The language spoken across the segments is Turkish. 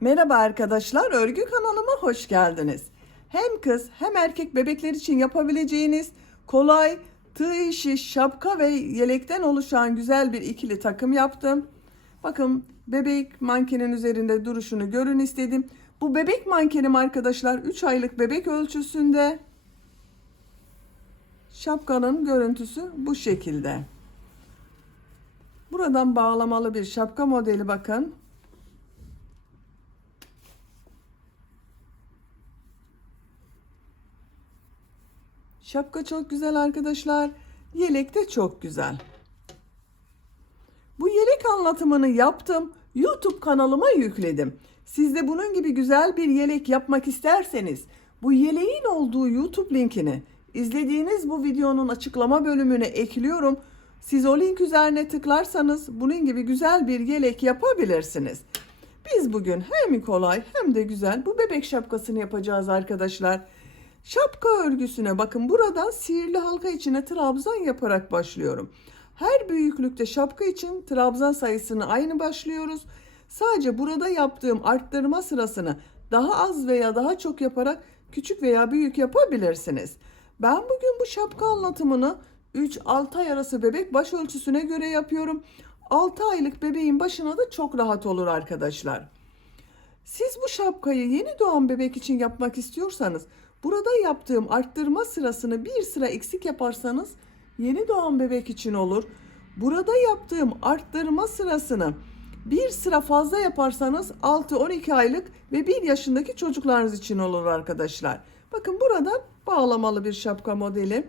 Merhaba arkadaşlar, örgü kanalıma hoş geldiniz. Hem kız hem erkek bebekler için yapabileceğiniz kolay, tığ işi, şapka ve yelekten oluşan güzel bir ikili takım yaptım. Bakın bebek mankenin üzerinde duruşunu görün istedim. Bu bebek mankenim arkadaşlar 3 aylık bebek ölçüsünde. Şapkanın görüntüsü bu şekilde. Buradan bağlamalı bir şapka modeli bakın. Şapka çok güzel arkadaşlar. Yelek de çok güzel. Bu yelek anlatımını yaptım. YouTube kanalıma yükledim. Siz de bunun gibi güzel bir yelek yapmak isterseniz bu yeleğin olduğu YouTube linkini izlediğiniz bu videonun açıklama bölümüne ekliyorum. Siz o link üzerine tıklarsanız bunun gibi güzel bir yelek yapabilirsiniz. Biz bugün hem kolay hem de güzel bu bebek şapkasını yapacağız arkadaşlar. Şapka örgüsüne bakın, buradan sihirli halka içine trabzan yaparak başlıyorum. Her büyüklükte şapka için trabzan sayısını aynı başlıyoruz. Sadece burada yaptığım arttırma sırasını daha az veya daha çok yaparak küçük veya büyük yapabilirsiniz. Ben bugün bu şapka anlatımını 3-6 ay arası bebek başölçüsüne göre yapıyorum. 6 aylık bebeğin başına da çok rahat olur arkadaşlar. Siz bu şapkayı yeni doğan bebek için yapmak istiyorsanız burada yaptığım arttırma sırasını bir sıra eksik yaparsanız yeni doğan bebek için olur. Burada yaptığım arttırma sırasını bir sıra fazla yaparsanız 6-12 aylık ve 1 yaşındaki çocuklarınız için olur arkadaşlar. Bakın buradan bağlamalı bir şapka modeli.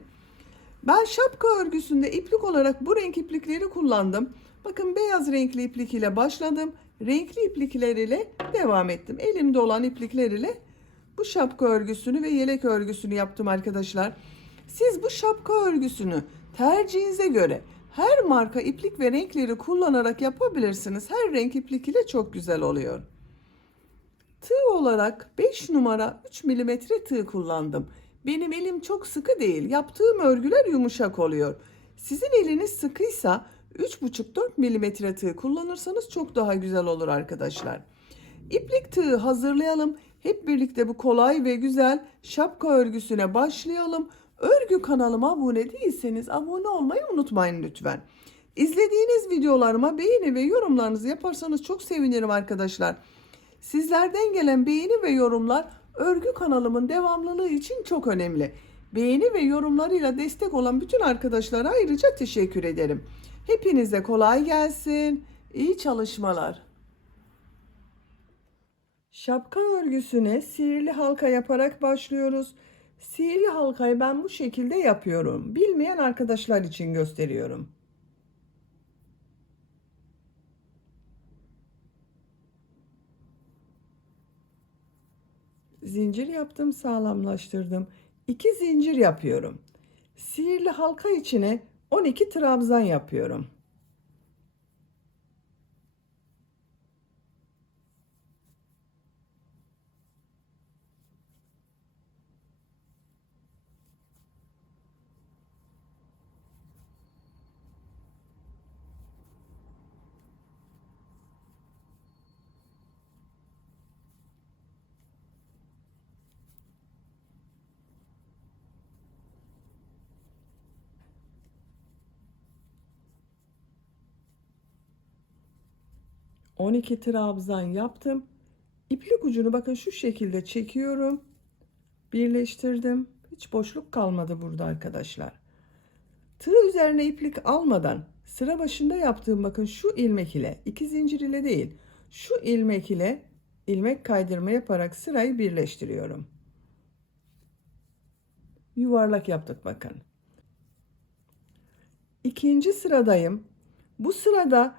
Ben şapka örgüsünde iplik olarak bu renk iplikleri kullandım. Bakın beyaz renkli iplik ile başladım. Renkli iplikler ile devam ettim. Elimde olan iplikler ile bu şapka örgüsünü ve yelek örgüsünü yaptım arkadaşlar. Siz bu şapka örgüsünü tercihinize göre her marka iplik ve renkleri kullanarak yapabilirsiniz. Her renk iplik ile çok güzel oluyor. Tığ olarak 5 numara 3 milimetre tığ kullandım. Benim elim çok sıkı değil. Yaptığım örgüler yumuşak oluyor. Sizin eliniz sıkıysa 3,5-4 milimetre tığ kullanırsanız çok daha güzel olur arkadaşlar. İplik tığı hazırlayalım. Hep birlikte bu kolay ve güzel şapka örgüsüne başlayalım. Örgü kanalıma abone değilseniz abone olmayı unutmayın lütfen. İzlediğiniz videolarıma beğeni ve yorumlarınızı yaparsanız çok sevinirim arkadaşlar. Sizlerden gelen beğeni ve yorumlar örgü kanalımın devamlılığı için çok önemli. Beğeni ve yorumlarıyla destek olan bütün arkadaşlara ayrıca teşekkür ederim. Hepinize kolay gelsin. İyi çalışmalar. Şapka örgüsüne sihirli halka yaparak başlıyoruz. Sihirli halkayı ben bu şekilde yapıyorum. Bilmeyen arkadaşlar için gösteriyorum. Zincir yaptım, sağlamlaştırdım. 2 zincir yapıyorum. Sihirli halka içine 12 trabzan yapıyorum. On iki trabzan yaptım. İplik ucunu bakın şu şekilde çekiyorum. Birleştirdim. Hiç boşluk kalmadı burada arkadaşlar. Tığ üzerine iplik almadan sıra başında yaptığım bakın şu ilmek ile, 2 zincir ile değil, şu ilmek ile ilmek kaydırma yaparak sırayı birleştiriyorum. Yuvarlak yaptık bakın. İkinci sıradayım. Bu sırada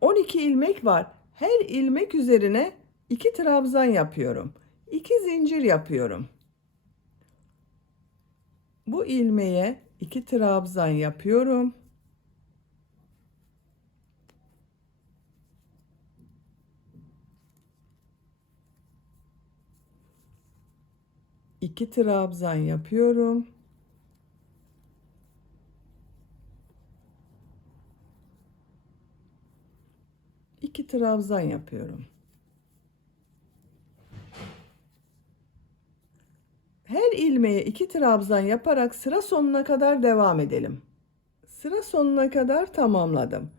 12 ilmek var. Her ilmek üzerine 2 trabzan yapıyorum. 2 zincir yapıyorum. Bu ilmeğe 2 trabzan yapıyorum. İki trabzan yapıyorum. İki trabzan yapıyorum. ilmeğe 2 trabzan yaparak sıra sonuna kadar devam edelim. Sıra sonuna kadar tamamladım.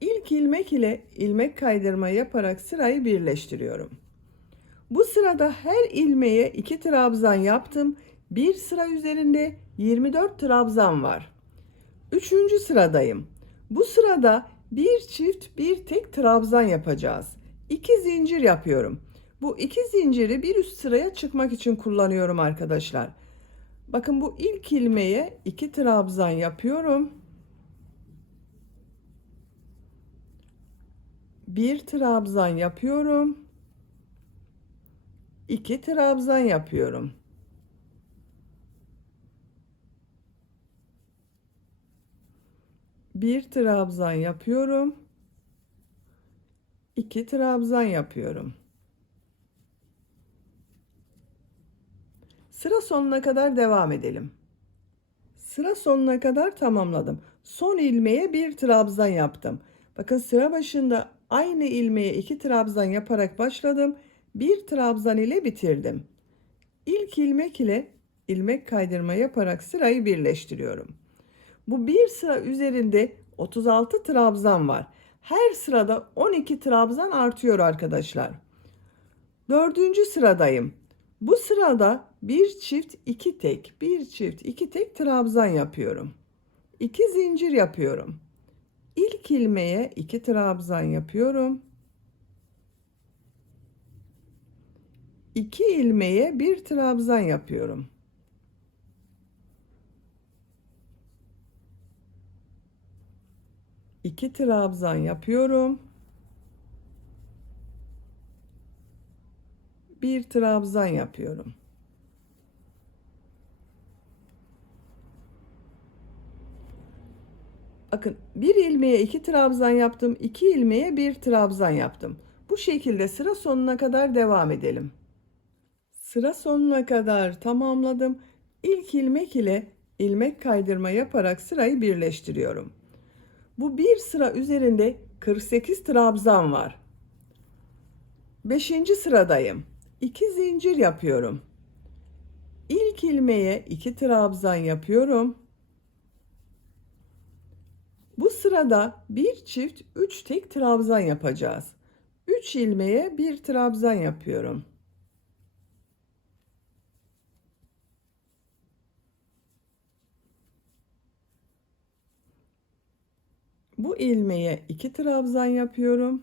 İlk ilmek ile ilmek kaydırma yaparak sırayı birleştiriyorum. Bu sırada her ilmeğe 2 trabzan yaptım. Bir sıra üzerinde 24 trabzan var. Üçüncü sıradayım. Bu sırada bir çift bir tek trabzan yapacağız. 2 zincir yapıyorum. Bu 2 zinciri bir üst sıraya çıkmak için kullanıyorum arkadaşlar. Bakın bu ilk ilmeğe 2 trabzan yapıyorum. Bir trabzan yapıyorum. 2 trabzan yapıyorum. Bir trabzan yapıyorum. 2 trabzan yapıyorum. Sıra sonuna kadar devam edelim. Sıra sonuna kadar tamamladım. Son ilmeğe bir trabzan yaptım. Bakın sıra başında aynı ilmeğe 2 trabzan yaparak başladım. Bir trabzan ile bitirdim. İlk ilmek ile ilmek kaydırma yaparak sırayı birleştiriyorum. Bu bir sıra üzerinde 36 trabzan var. Her sırada 12 trabzan artıyor arkadaşlar. Dördüncü sıradayım. Bu sırada bir çift iki tek, bir çift iki tek trabzan yapıyorum. 2 zincir yapıyorum. İlk ilmeğe 2 trabzan yapıyorum. 2 ilmeğe bir trabzan yapıyorum. İki trabzan yapıyorum. Bir trabzan yapıyorum. Bakın bir ilmeğe 2 trabzan yaptım, 2 ilmeğe bir trabzan yaptım. Bu şekilde sıra sonuna kadar devam edelim. Sıra sonuna kadar tamamladım. İlk ilmek ile ilmek kaydırma yaparak sırayı birleştiriyorum. Bu bir sıra üzerinde 48 trabzan var. 5. sıradayım. 2 zincir yapıyorum. İlk ilmeğe 2 trabzan yapıyorum. Bu sırada bir çift 3 tek trabzan yapacağız. 3 ilmeğe bir trabzan yapıyorum. Bu ilmeğe 2 trabzan yapıyorum.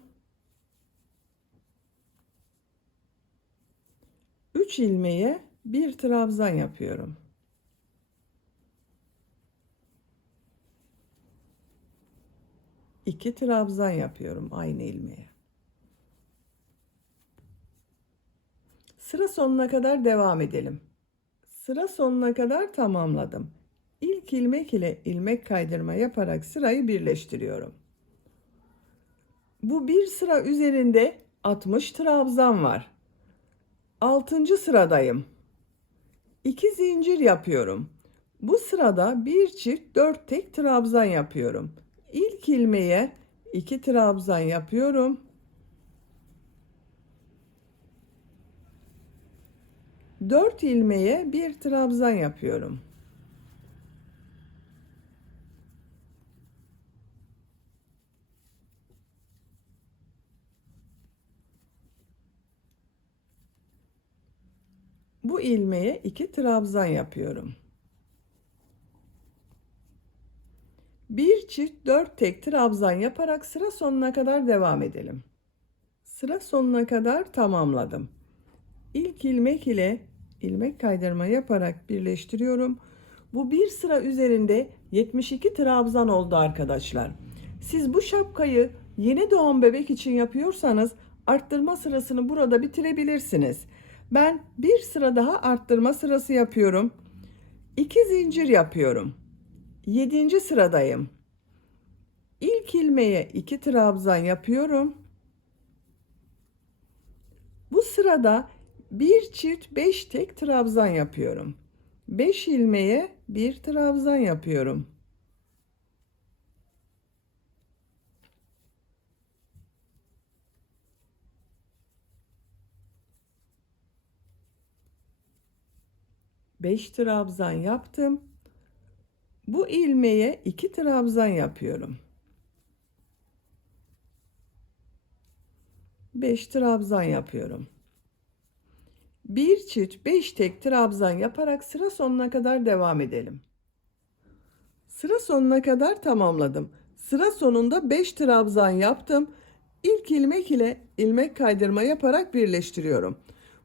3 ilmeğe bir trabzan yapıyorum. İki trabzan yapıyorum aynı ilmeğe. Sıra sonuna kadar devam edelim. Sıra sonuna kadar tamamladım. İlk ilmek ile ilmek kaydırma yaparak sırayı birleştiriyorum. Bu bir sıra üzerinde 60 trabzan var. 6. sıradayım. 2 zincir yapıyorum. Bu sırada bir çift 4 tek trabzan yapıyorum. İlk ilmeğe 2 trabzan yapıyorum. 4 ilmeğe bir trabzan yapıyorum. Bu ilmeğe 2 trabzan yapıyorum. Bir çift 4 tek trabzan yaparak sıra sonuna kadar devam edelim. Sıra sonuna kadar tamamladım. İlk ilmek ile ilmek kaydırma yaparak birleştiriyorum. Bu bir sıra üzerinde 72 trabzan oldu arkadaşlar. Siz bu şapkayı yeni doğan bebek için yapıyorsanız arttırma sırasını burada bitirebilirsiniz. Ben bir sıra daha arttırma sırası yapıyorum. 2 zincir yapıyorum. 7. sıradayım. İlk ilmeğe 2 trabzan yapıyorum. Bu sırada bir çift 5 tek trabzan yapıyorum. 5 ilmeğe bir trabzan yapıyorum. 5 trabzan yaptım. Bu ilmeğe 2 trabzan yapıyorum. 5 trabzan yapıyorum. Bir çift 5 tek trabzan yaparak sıra sonuna kadar devam edelim. Sıra sonuna kadar tamamladım. Sıra sonunda 5 trabzan yaptım. İlk ilmek ile ilmek kaydırma yaparak birleştiriyorum.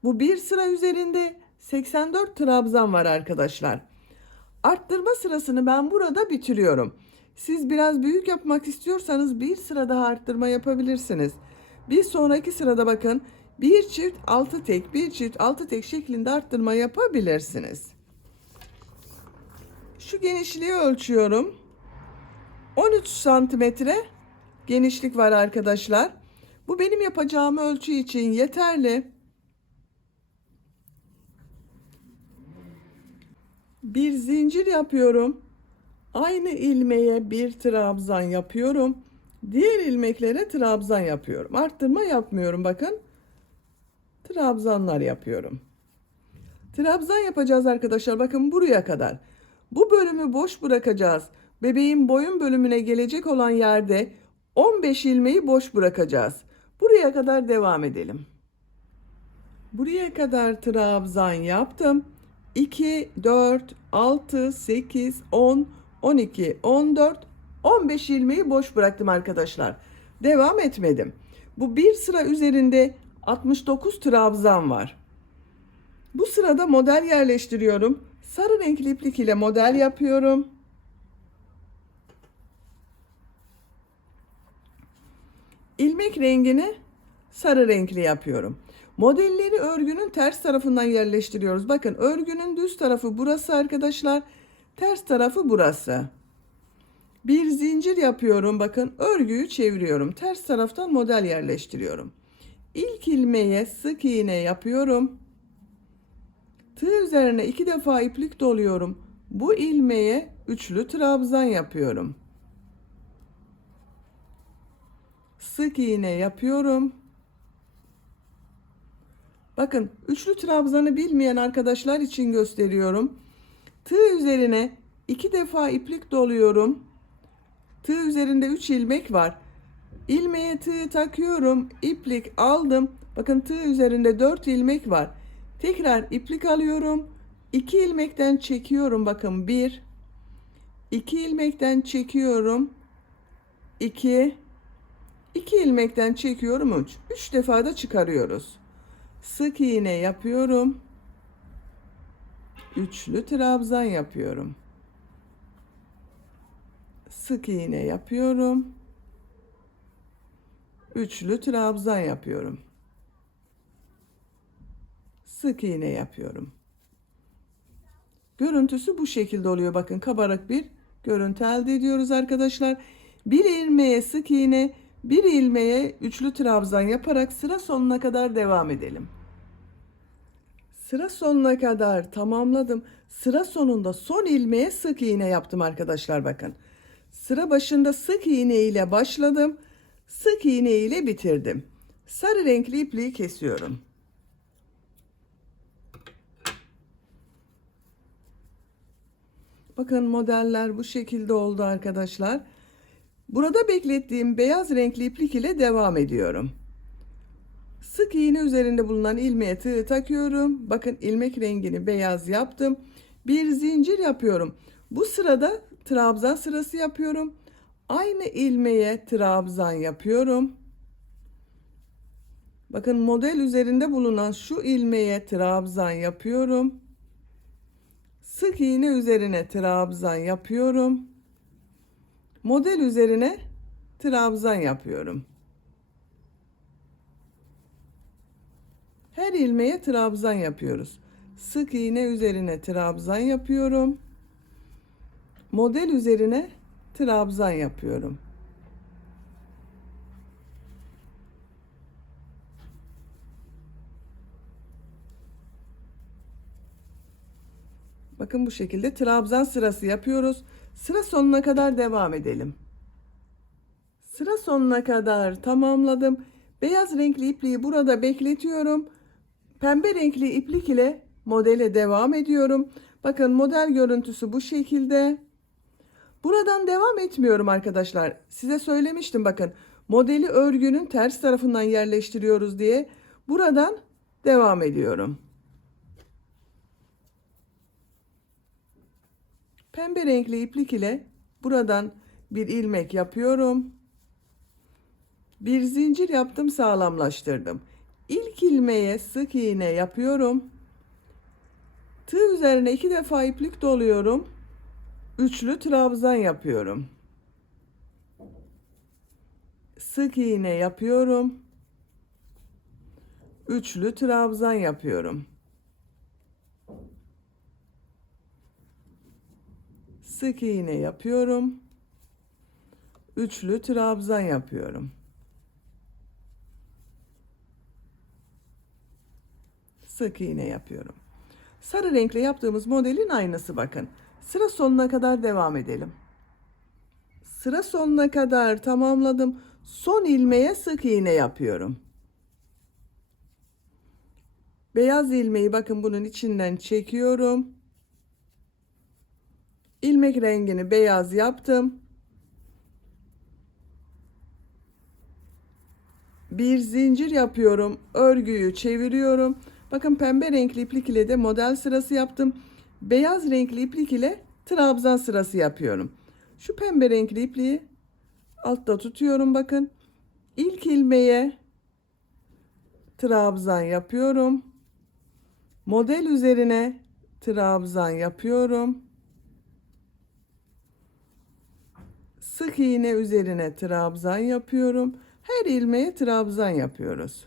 Bu bir sıra üzerinde 84 trabzan var arkadaşlar. Arttırma sırasını ben burada bitiriyorum. Siz biraz büyük yapmak istiyorsanız bir sıra daha arttırma yapabilirsiniz. Bir sonraki sırada bakın bir çift 6 tek, bir çift 6 tek şeklinde arttırma yapabilirsiniz. Şu genişliği ölçüyorum. 13 santimetre genişlik var arkadaşlar. Bu benim yapacağım ölçü için yeterli. Bir zincir yapıyorum. Aynı ilmeğe bir trabzan yapıyorum. Diğer ilmeklere trabzan yapıyorum. Arttırma yapmıyorum bakın. Trabzanlar yapıyorum. Trabzan yapacağız arkadaşlar. Bakın buraya kadar. Bu bölümü boş bırakacağız. Bebeğin boyun bölümüne gelecek olan yerde 15 ilmeği boş bırakacağız. Buraya kadar devam edelim. Buraya kadar trabzan yaptım. 2, 4, 6, 8, 10, 12, 14, 15 ilmeği boş bıraktım arkadaşlar. Devam etmedim. Bu bir sıra üzerinde 69 trabzan var. Bu sırada model yerleştiriyorum. Sarı renkli iplik ile model yapıyorum. İlmek rengini sarı renkli yapıyorum. Modelleri örgünün ters tarafından yerleştiriyoruz. Bakın örgünün düz tarafı burası arkadaşlar. Ters tarafı burası. Bir zincir yapıyorum. Bakın örgüyü çeviriyorum. Ters taraftan model yerleştiriyorum. İlk ilmeğe sık iğne yapıyorum. Tığ üzerine 2 defa iplik doluyorum. Bu ilmeğe üçlü trabzan yapıyorum. Sık iğne yapıyorum. Bakın üçlü trabzanı bilmeyen arkadaşlar için gösteriyorum. Tığ üzerine 2 defa iplik doluyorum. Tığ üzerinde 3 ilmek var. İlmeğe tığ takıyorum. İplik aldım. Bakın tığ üzerinde 4 ilmek var. Tekrar iplik alıyorum. 2 ilmekten çekiyorum. Bakın 1. 2 ilmekten çekiyorum. 2. 2 ilmekten çekiyorum 3. 3 defa da çıkarıyoruz. Sık iğne yapıyorum. Üçlü trabzan yapıyorum. Sık iğne yapıyorum. Üçlü trabzan yapıyorum. Sık iğne yapıyorum. Görüntüsü bu şekilde oluyor. Bakın kabarık bir görüntü elde ediyoruz arkadaşlar. Bir ilmeğe sık iğne, bir ilmeğe üçlü trabzan yaparak sıra sonuna kadar devam edelim. Sıra sonuna kadar tamamladım. Sıra sonunda son ilmeğe sık iğne yaptım arkadaşlar bakın. Sıra başında sık iğne ile başladım. Sık iğne ile bitirdim. Sarı renkli ipliği kesiyorum. Bakın modeller bu şekilde oldu arkadaşlar. Burada beklettiğim beyaz renkli iplik ile devam ediyorum. Sık iğne üzerinde bulunan ilmeğe tığ takıyorum. Bakın ilmek rengini beyaz yaptım. Bir zincir yapıyorum. Bu sırada trabzan sırası yapıyorum. Aynı ilmeğe trabzan yapıyorum. Bakın model üzerinde bulunan şu ilmeğe trabzan yapıyorum. Sık iğne üzerine trabzan yapıyorum. Model üzerine trabzan yapıyorum. Her ilmeğe trabzan yapıyoruz. Sık iğne üzerine trabzan yapıyorum. Model üzerine trabzan yapıyorum. Bakın bu şekilde trabzan sırası yapıyoruz. Sıra sonuna kadar devam edelim. Sıra sonuna kadar tamamladım. Beyaz renkli ipliği burada bekletiyorum. Pembe renkli iplik ile modele devam ediyorum. Bakın model görüntüsü bu şekilde. Buradan devam etmiyorum arkadaşlar. Size söylemiştim bakın. Modeli örgünün ters tarafından yerleştiriyoruz diye. Buradan devam ediyorum. Pembe renkli iplik ile buradan bir ilmek yapıyorum. Bir zincir yaptım, sağlamlaştırdım. İlk ilmeğe sık iğne yapıyorum. Tığ üzerine 2 defa iplik doluyorum. Üçlü trabzan yapıyorum. Sık iğne yapıyorum. Üçlü trabzan yapıyorum. Sık iğne yapıyorum. Üçlü trabzan yapıyorum. Sık iğne yapıyorum. Sarı renkle yaptığımız modelin aynısı bakın. Sıra sonuna kadar devam edelim. Sıra sonuna kadar tamamladım. Son ilmeğe sık iğne yapıyorum. Beyaz ilmeği bakın bunun içinden çekiyorum. İlmek rengini beyaz yaptım. Bir zincir yapıyorum. Örgüyü çeviriyorum. Bakın pembe renkli iplik ile de model sırası yaptım. Beyaz renkli iplik ile trabzan sırası yapıyorum. Şu pembe renkli ipliği altta tutuyorum bakın. İlk ilmeğe trabzan yapıyorum. Model üzerine trabzan yapıyorum. Sık iğne üzerine trabzan yapıyorum. Her ilmeğe trabzan yapıyoruz.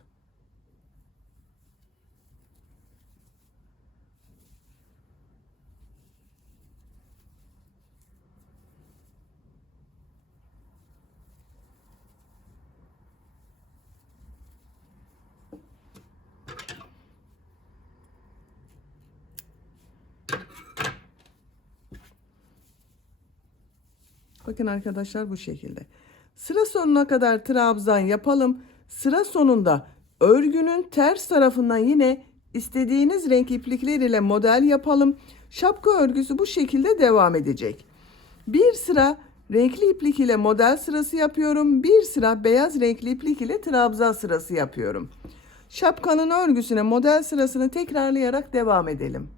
Bakın arkadaşlar bu şekilde. Sıra sonuna kadar trabzan yapalım. Sıra sonunda örgünün ters tarafından yine istediğiniz renk iplikler ile model yapalım. Şapka örgüsü bu şekilde devam edecek. Bir sıra renkli iplik ile model sırası yapıyorum. Bir sıra beyaz renkli iplik ile trabzan sırası yapıyorum. Şapkanın örgüsüne model sırasını tekrarlayarak devam edelim.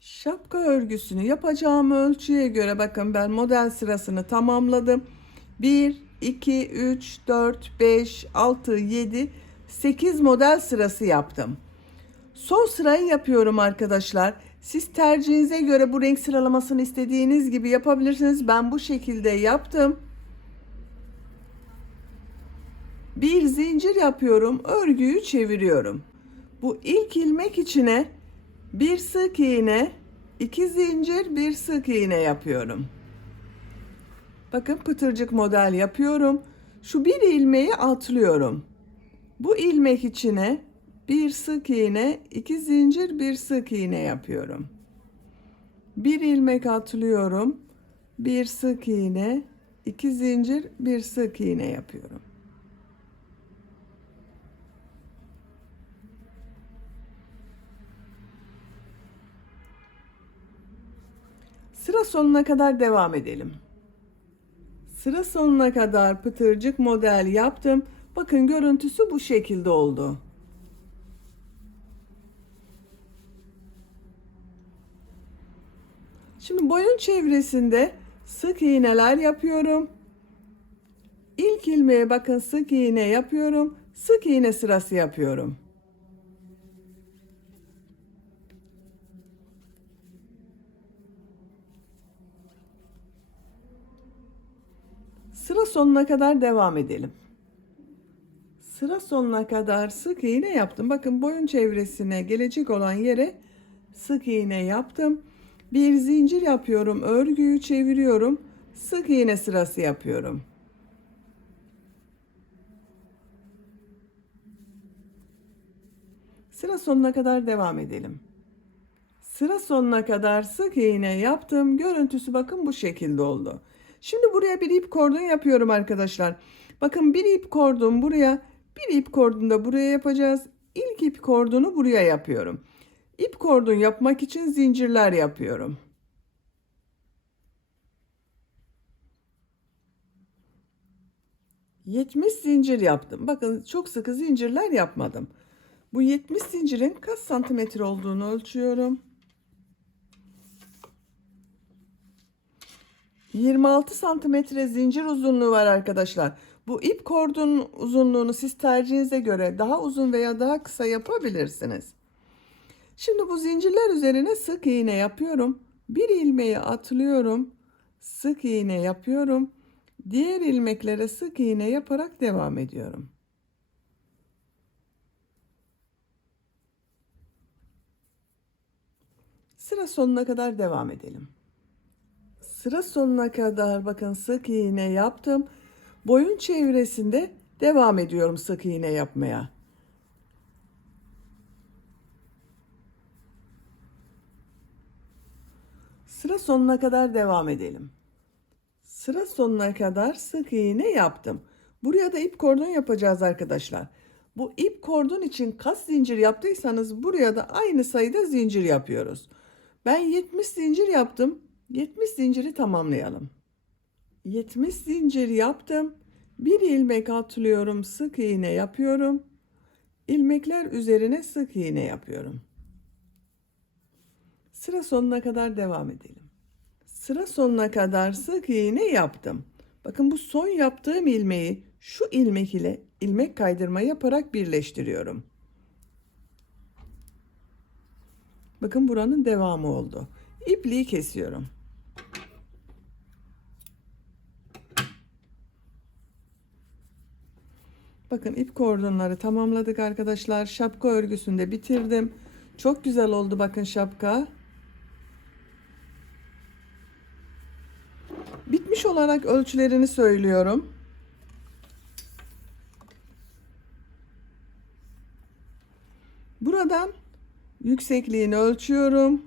Şapka örgüsünü yapacağım ölçüye göre bakın ben model sırasını tamamladım. 1, 2, 3, 4, 5, 6, 7, 8 model sırası yaptım. Son sırayı yapıyorum arkadaşlar. Siz tercihinize göre bu renk sıralamasını istediğiniz gibi yapabilirsiniz. Ben bu şekilde yaptım. Bir zincir yapıyorum. Örgüyü çeviriyorum. Bu ilk ilmek içine bir sık iğne, 2 zincir, bir sık iğne yapıyorum. Bakın pıtırcık model yapıyorum. Şu bir ilmeği atlıyorum. Bu ilmek içine bir sık iğne, 2 zincir, bir sık iğne yapıyorum. Bir ilmek atlıyorum. Bir sık iğne, 2 zincir, bir sık iğne yapıyorum. Sıra sonuna kadar devam edelim. Sıra sonuna kadar pıtırcık model yaptım. Bakın görüntüsü bu şekilde oldu. Şimdi boyun çevresinde sık iğneler yapıyorum. İlk ilmeğe bakın sık iğne yapıyorum. Sık iğne sırası yapıyorum. Sıra sonuna kadar devam edelim. Sıra sonuna kadar sık iğne yaptım. Bakın boyun çevresine gelecek olan yere sık iğne yaptım. Bir zincir yapıyorum. Örgüyü çeviriyorum. Sık iğne sırası yapıyorum. Sıra sonuna kadar devam edelim. Sıra sonuna kadar sık iğne yaptım. Görüntüsü bakın bu şekilde oldu. Şimdi buraya bir ip kordon yapıyorum arkadaşlar. Bakın bir ip kordon buraya, bir ip kordon da buraya yapacağız. İlk ip kordonu buraya yapıyorum. İp kordon yapmak için zincirler yapıyorum. ...70 zincir yaptım. Bakın çok sıkı zincirler yapmadım. Bu 70 zincirin kaç santimetre olduğunu ölçüyorum. 26 santimetre zincir uzunluğu var arkadaşlar. Bu ip kordon uzunluğunu siz tercihinize göre daha uzun veya daha kısa yapabilirsiniz. Şimdi bu zincirler üzerine sık iğne yapıyorum. Bir ilmeği atlıyorum. Sık iğne yapıyorum. Diğer ilmeklere sık iğne yaparak devam ediyorum. Sıra sonuna kadar devam edelim. Sıra sonuna kadar bakın sık iğne yaptım. Boyun çevresinde devam ediyorum sık iğne yapmaya. Sıra sonuna kadar devam edelim. Sıra sonuna kadar sık iğne yaptım. Buraya da ip kordon yapacağız arkadaşlar. Bu ip kordon için kaç zincir yaptıysanız buraya da aynı sayıda zincir yapıyoruz. Ben 70 zincir yaptım. 70 zinciri tamamlayalım. 70 zincir yaptım. Bir ilmek atlıyorum, sık iğne yapıyorum. İlmekler üzerine sık iğne yapıyorum. Sıra sonuna kadar devam edelim. Sıra sonuna kadar sık iğne yaptım. Bakın bu son yaptığım ilmeği şu ilmek ile ilmek kaydırma yaparak birleştiriyorum. Bakın buranın devamı oldu. İpliği kesiyorum. Bakın ip kordonları tamamladık arkadaşlar. Şapka örgüsünü de bitirdim. Çok güzel oldu bakın şapka. Bitmiş olarak ölçülerini söylüyorum. Buradan yüksekliğini ölçüyorum.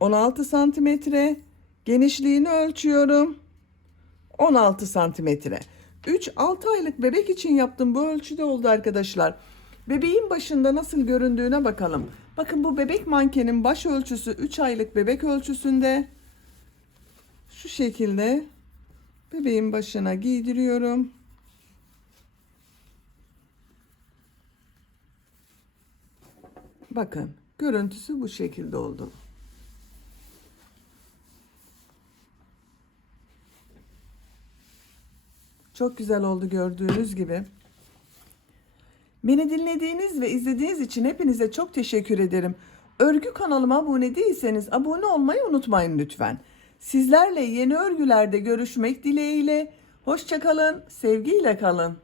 16 santimetre. Genişliğini ölçüyorum. 16 santimetre. 3-6 aylık bebek için yaptım. Bu ölçüde oldu arkadaşlar. Bebeğin başında nasıl göründüğüne bakalım. Bakın bu bebek mankenin baş ölçüsü 3 aylık bebek ölçüsünde. Şu şekilde bebeğin başına giydiriyorum. Bakın görüntüsü bu şekilde oldu. Çok güzel oldu gördüğünüz gibi. Beni dinlediğiniz ve izlediğiniz için hepinize çok teşekkür ederim. Örgü kanalıma abone değilseniz abone olmayı unutmayın lütfen. Sizlerle yeni örgülerde görüşmek dileğiyle. Hoşça kalın, sevgiyle kalın.